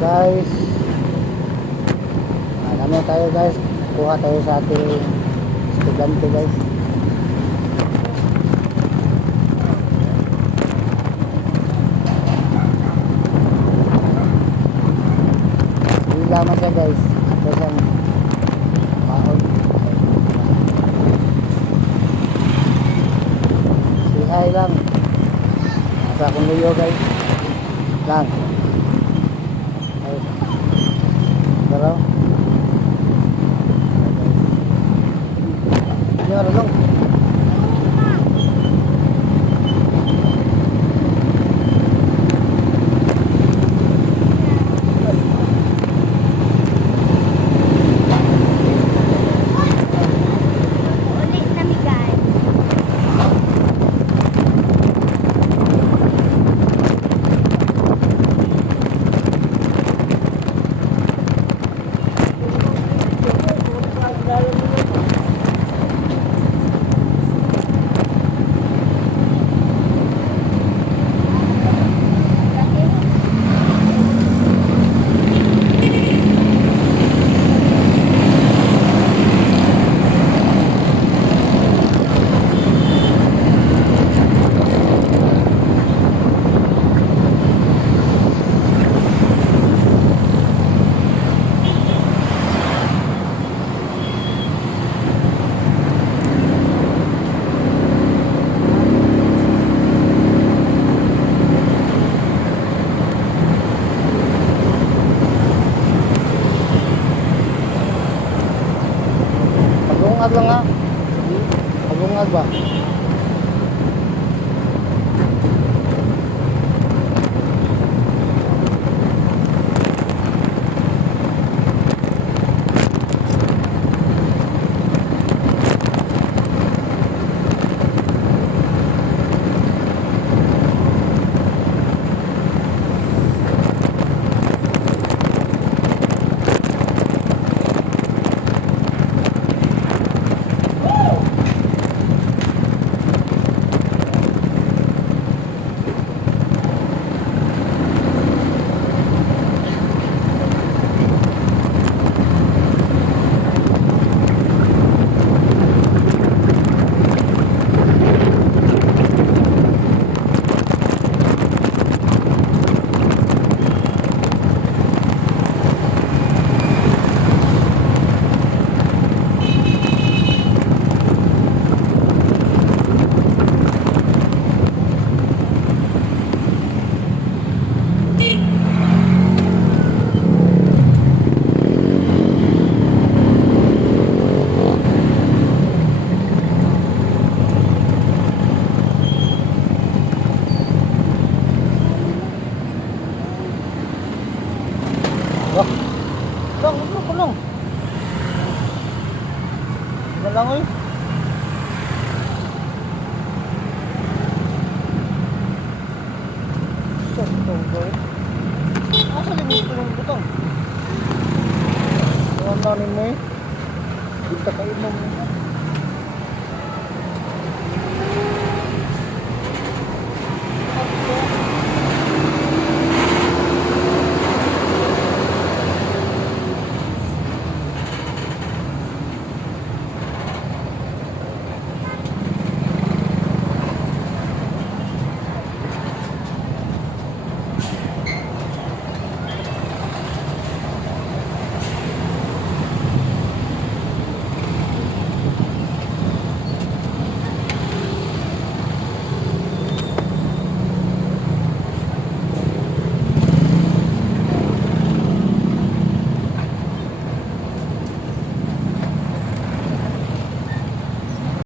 guys, ano tayo guys, kuha tayo sa ating estudyante guys. Hindi lamang siya guys, ito siyang mahon. Si hi lang, nasa akong luyo guys lang. Pero ini ada dong. Pagungag lang ha. Pagungag ba? Kulong. Walang oy. Asa din yung tulong butong? Wala ni mo eh. Kita kayo mo.